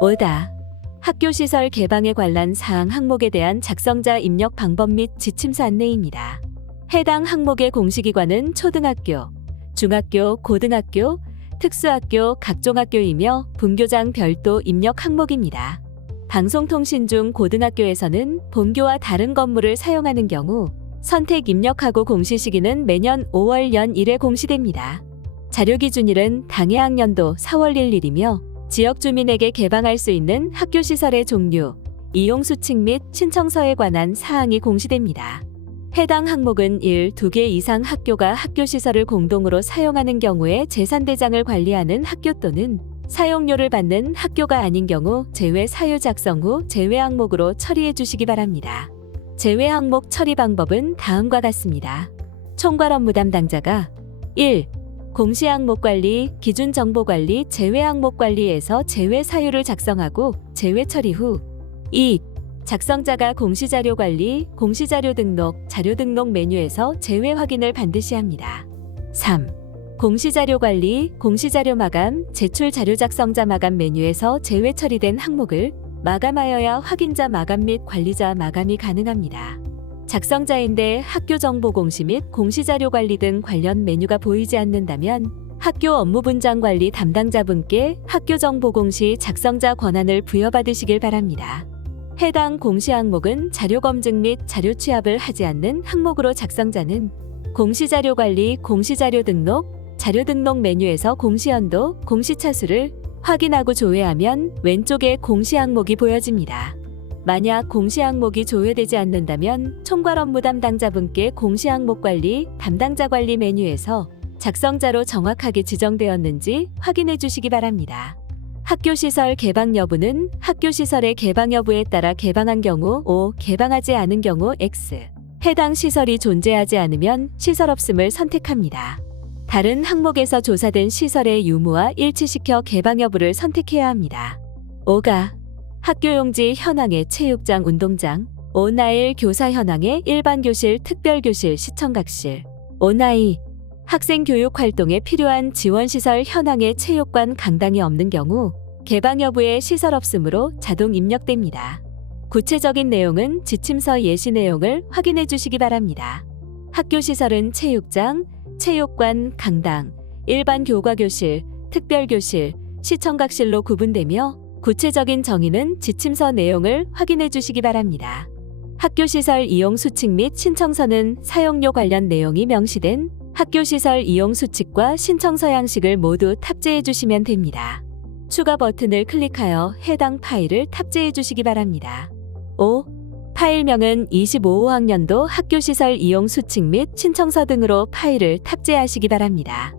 5다. 학교시설 개방에 관한 사항 항목에 대한 작성자 입력 방법 및 지침서 안내입니다. 해당 항목의 공시기관은 초등학교, 중학교, 고등학교, 특수학교, 각종학교이며 분교장 별도 입력 항목입니다. 방송통신 중 고등학교에서는 본교와 다른 건물을 사용하는 경우 선택 입력하고 공시 시기는 매년 5월 연 1회 공시됩니다. 자료기준일은 당해 학년도 4월 1일이며 지역 주민에게 개방할 수 있는 학교시설의 종류, 이용수칙 및 신청서에 관한 사항이 공시됩니다. 해당 항목은 2개 이상 학교가 학교시설을 공동으로 사용하는 경우에 재산대장을 관리하는 학교 또는 사용료를 받는 학교가 아닌 경우 제외 사유 작성 후 제외 항목으로 처리해 주시기 바랍니다. 제외 항목 처리 방법은 다음과 같습니다. 총괄 업무 담당자가 1. 공시 항목 관리, 기준 정보 관리, 제외 항목 관리에서 제외 사유를 작성하고 제외 처리 후 2. 작성자가 공시자료 관리, 공시자료 등록, 자료 등록 메뉴에서 제외 확인을 반드시 합니다. 3. 공시자료 관리, 공시자료 마감, 제출 자료 작성자 마감 메뉴에서 제외 처리된 항목을 마감하여야 확인자 마감 및 관리자 마감이 가능합니다. 작성자인데 학교 정보 공시 및 공시자료 관리 등 관련 메뉴가 보이지 않는다면 학교 업무분장 관리 담당자분께 학교 정보 공시 작성자 권한을 부여받으시길 바랍니다. 해당 공시 항목은 자료 검증 및 자료 취합을 하지 않는 항목으로 작성자는 공시자료 관리, 공시자료 등록, 자료 등록 메뉴에서 공시연도, 공시차수를 확인하고 조회하면 왼쪽에 공시 항목이 보여집니다. 만약 공시 항목이 조회되지 않는다면 총괄 업무 담당자분께 공시 항목 관리, 담당자 관리 메뉴에서 작성자로 정확하게 지정되었는지 확인해 주시기 바랍니다. 학교시설 개방 여부는 학교시설의 개방 여부에 따라 개방한 경우 O, 개방하지 않은 경우 X. 해당 시설이 존재하지 않으면 시설 없음을 선택합니다. 다른 항목에서 조사된 시설의 유무와 일치시켜 개방 여부를 선택해야 합니다. 5가 학교용지 현황의 체육장, 운동장, 오나일 교사 현황의 일반교실, 특별교실, 시청각실, 오나이 학생 교육 활동에 필요한 지원시설 현황의 체육관, 강당이 없는 경우 개방 여부에 시설 없음으로 자동 입력됩니다. 구체적인 내용은 지침서 예시 내용을 확인해 주시기 바랍니다. 학교시설은 체육장, 체육관, 강당, 일반 교과교실, 특별교실, 시청각실로 구분되며 구체적인 정의는 지침서 내용을 확인해 주시기 바랍니다. 학교시설 이용수칙 및 신청서는 사용료 관련 내용이 명시된 학교시설 이용수칙과 신청서 양식을 모두 탑재해 주시면 됩니다. 추가 버튼을 클릭하여 해당 파일을 탑재해 주시기 바랍니다. 5. 파일명은 25학년도 학교시설 이용수칙 및 신청서 등으로 파일을 탑재하시기 바랍니다.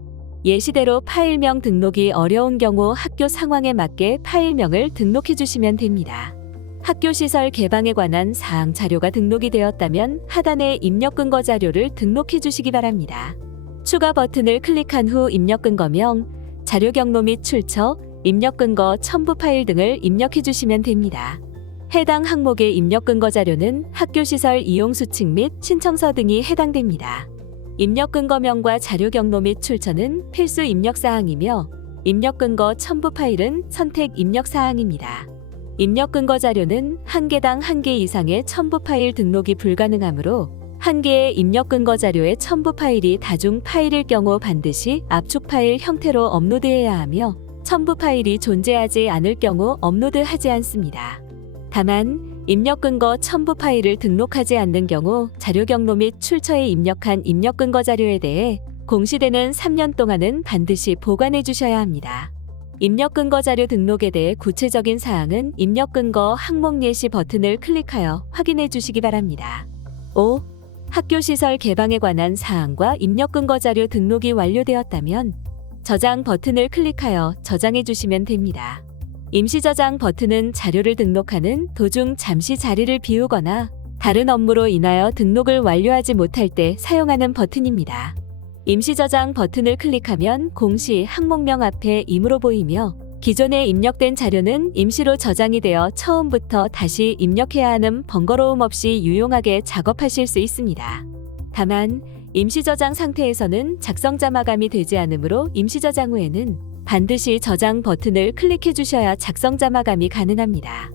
예시대로 파일명 등록이 어려운 경우 학교 상황에 맞게 파일명을 등록해 주시면 됩니다. 학교시설 개방에 관한 사항 자료가 등록이 되었다면 하단에 입력 근거 자료를 등록해 주시기 바랍니다. 추가 버튼을 클릭한 후 입력 근거명, 자료 경로 및 출처, 입력 근거 첨부 파일 등을 입력해 주시면 됩니다. 해당 항목의 입력 근거 자료는 학교시설 이용수칙 및 신청서 등이 해당됩니다. 입력 근거명과 자료 경로 및 출처는 필수 입력 사항이며 입력 근거 첨부 파일은 선택 입력 사항입니다. 입력 근거 자료는 한 개당 1개 이상의 첨부 파일 등록이 불가능하므로 한 개의 입력 근거 자료의 첨부 파일이 다중 파일일 경우 반드시 압축 파일 형태로 업로드해야 하며 첨부 파일이 존재하지 않을 경우 업로드하지 않습니다. 다만 입력 근거 첨부 파일을 등록하지 않는 경우 자료 경로 및 출처에 입력한 입력 근거 자료에 대해 공시되는 3년 동안은 반드시 보관해 주셔야 합니다. 입력 근거 자료 등록에 대해 구체적인 사항은 입력 근거 항목 예시 버튼을 클릭하여 확인해 주시기 바랍니다. 5. 학교시설 개방에 관한 사항과 입력 근거 자료 등록이 완료되었다면 저장 버튼을 클릭하여 저장해 주시면 됩니다. 임시 저장 버튼은 자료를 등록하는 도중 잠시 자리를 비우거나 다른 업무로 인하여 등록을 완료하지 못할 때 사용하는 버튼입니다. 임시 저장 버튼을 클릭하면 공시 항목명 앞에 임으로 보이며 기존에 입력된 자료는 임시로 저장이 되어 처음부터 다시 입력해야 하는 번거로움 없이 유용하게 작업하실 수 있습니다. 다만 임시 저장 상태에서는 작성자 마감이 되지 않으므로 임시 저장 후에는 반드시 저장 버튼을 클릭해 주셔야 작성자 마감이 가능합니다.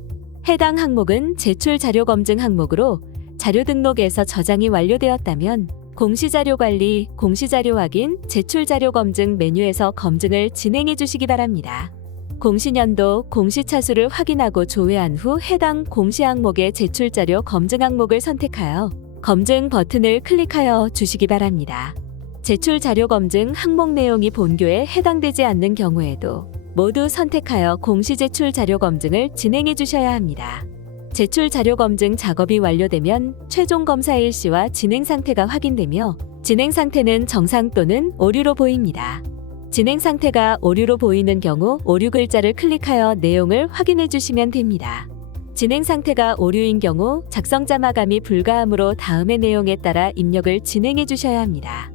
해당 항목은 제출 자료 검증 항목으로 자료 등록에서 저장이 완료되었다면 공시자료 관리, 공시자료 확인, 제출 자료 검증 메뉴에서 검증을 진행해 주시기 바랍니다. 공시년도 공시차수를 확인하고 조회한 후 해당 공시 항목의 제출 자료 검증 항목을 선택하여 검증 버튼을 클릭하여 주시기 바랍니다. 제출 자료 검증 항목 내용이 본교에 해당되지 않는 경우에도 모두 선택하여 공시 제출 자료 검증을 진행해 주셔야 합니다. 제출 자료 검증 작업이 완료되면 최종 검사 일시와 진행 상태가 확인되며 진행 상태는 정상 또는 오류로 보입니다. 진행 상태가 오류로 보이는 경우 오류 글자를 클릭하여 내용을 확인해 주시면 됩니다. 진행 상태가 오류인 경우 작성자 마감이 불가하므로 다음의 내용에 따라 입력을 진행해 주셔야 합니다.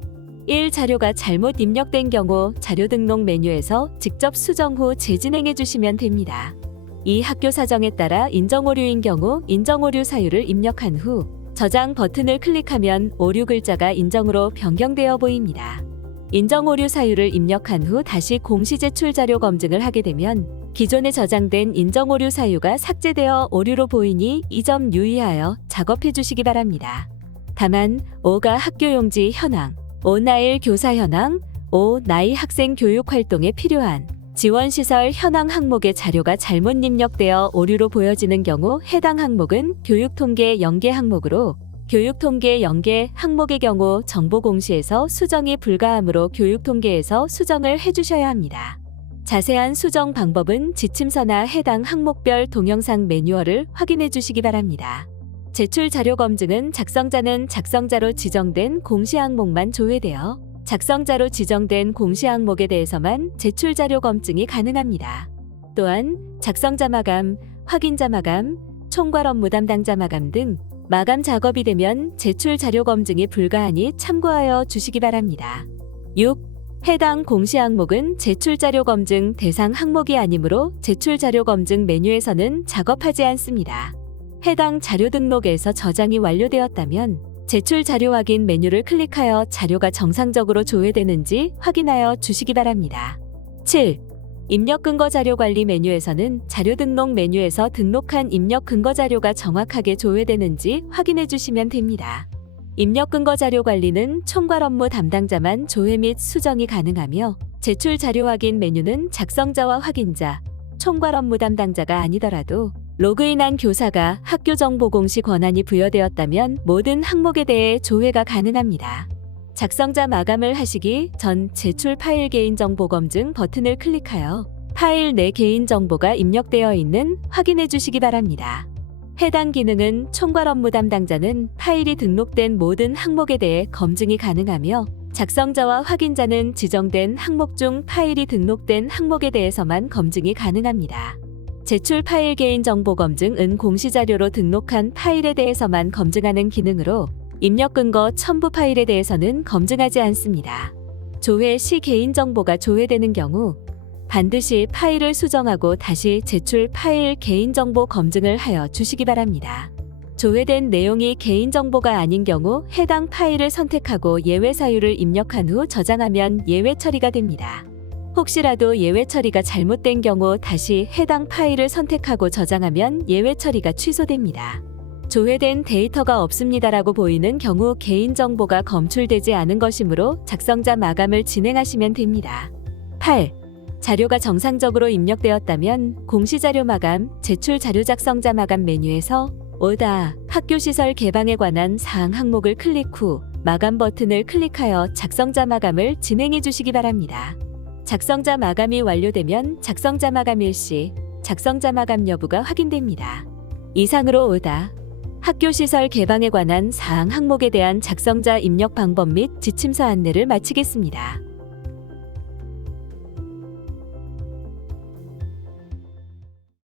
1. 자료가 잘못 입력된 경우 자료 등록 메뉴에서 직접 수정 후 재진행해 주시면 됩니다. 2. 학교 사정에 따라 인정 오류인 경우 인정 오류 사유를 입력한 후 저장 버튼을 클릭하면 오류 글자가 인정으로 변경되어 보입니다. 인정 오류 사유를 입력한 후 다시 공시 제출 자료 검증을 하게 되면 기존에 저장된 인정 오류 사유가 삭제되어 오류로 보이니 이 점 유의하여 작업해 주시기 바랍니다. 다만 5가 학교 용지 현황, 5 나일 교사 현황, 5 나이 학생 교육 활동에 필요한 지원시설 현황 항목의 자료가 잘못 입력되어 오류로 보여지는 경우 해당 항목은 교육통계 연계 항목으로 교육통계 연계 항목의 경우 정보공시에서 수정이 불가하므로 교육통계에서 수정을 해주셔야 합니다. 자세한 수정 방법은 지침서나 해당 항목별 동영상 매뉴얼을 확인해 주시기 바랍니다. 제출 자료 검증은 작성자는 작성자로 지정된 공시 항목만 조회되어 작성자로 지정된 공시 항목에 대해서만 제출 자료 검증이 가능합니다. 또한 작성자 마감, 확인자 마감, 총괄 업무 담당자 마감 등 마감 작업이 되면 제출 자료 검증이 불가하니 참고하여 주시기 바랍니다. 6. 해당 공시 항목은 제출 자료 검증 대상 항목이 아니므로 제출 자료 검증 메뉴에서는 작업하지 않습니다. 해당 자료 등록에서 저장이 완료되었다면 제출 자료 확인 메뉴를 클릭하여 자료가 정상적으로 조회되는지 확인하여 주시기 바랍니다. 7. 입력 근거 자료 관리 메뉴에서는 자료 등록 메뉴에서 등록한 입력 근거 자료가 정확하게 조회되는지 확인해 주시면 됩니다. 입력 근거 자료 관리는 총괄 업무 담당자만 조회 및 수정이 가능하며 제출 자료 확인 메뉴는 작성자와 확인자, 총괄 업무 담당자가 아니더라도 로그인한 교사가 학교 정보 공시 권한이 부여되었다면 모든 항목에 대해 조회가 가능합니다. 작성자 마감을 하시기 전 제출 파일 개인정보 검증 버튼을 클릭하여 파일 내 개인정보가 입력되어 있는 확인해 주시기 바랍니다. 해당 기능은 총괄 업무 담당자는 파일이 등록된 모든 항목에 대해 검증이 가능하며 작성자와 확인자는 지정된 항목 중 파일이 등록된 항목에 대해서만 검증이 가능합니다. 제출 파일 개인정보 검증은 공시자료로 등록한 파일에 대해서만 검증하는 기능으로 입력 근거 첨부 파일에 대해서는 검증하지 않습니다. 조회 시 개인정보가 조회되는 경우 반드시 파일을 수정하고 다시 제출 파일 개인정보 검증을 하여 주시기 바랍니다. 조회된 내용이 개인정보가 아닌 경우 해당 파일을 선택하고 예외 사유를 입력한 후 저장하면 예외 처리가 됩니다. 혹시라도 예외 처리가 잘못된 경우 다시 해당 파일을 선택하고 저장하면 예외 처리가 취소됩니다. 조회된 데이터가 없습니다라고 보이는 경우 개인정보가 검출되지 않은 것이므로 작성자 마감을 진행하시면 됩니다. 8. 자료가 정상적으로 입력되었다면 공시자료 마감, 제출 자료 작성자 마감 메뉴에서 5다 학교시설 개방에 관한 사항 항목을 클릭 후 마감 버튼을 클릭하여 작성자 마감을 진행해 주시기 바랍니다. 작성자 마감이 완료되면 작성자 마감 일시, 작성자 마감 여부가 확인됩니다. 이상으로 5다 학교시설 개방에 관한 사항 항목에 대한 작성자 입력 방법 및 지침서 안내를 마치겠습니다.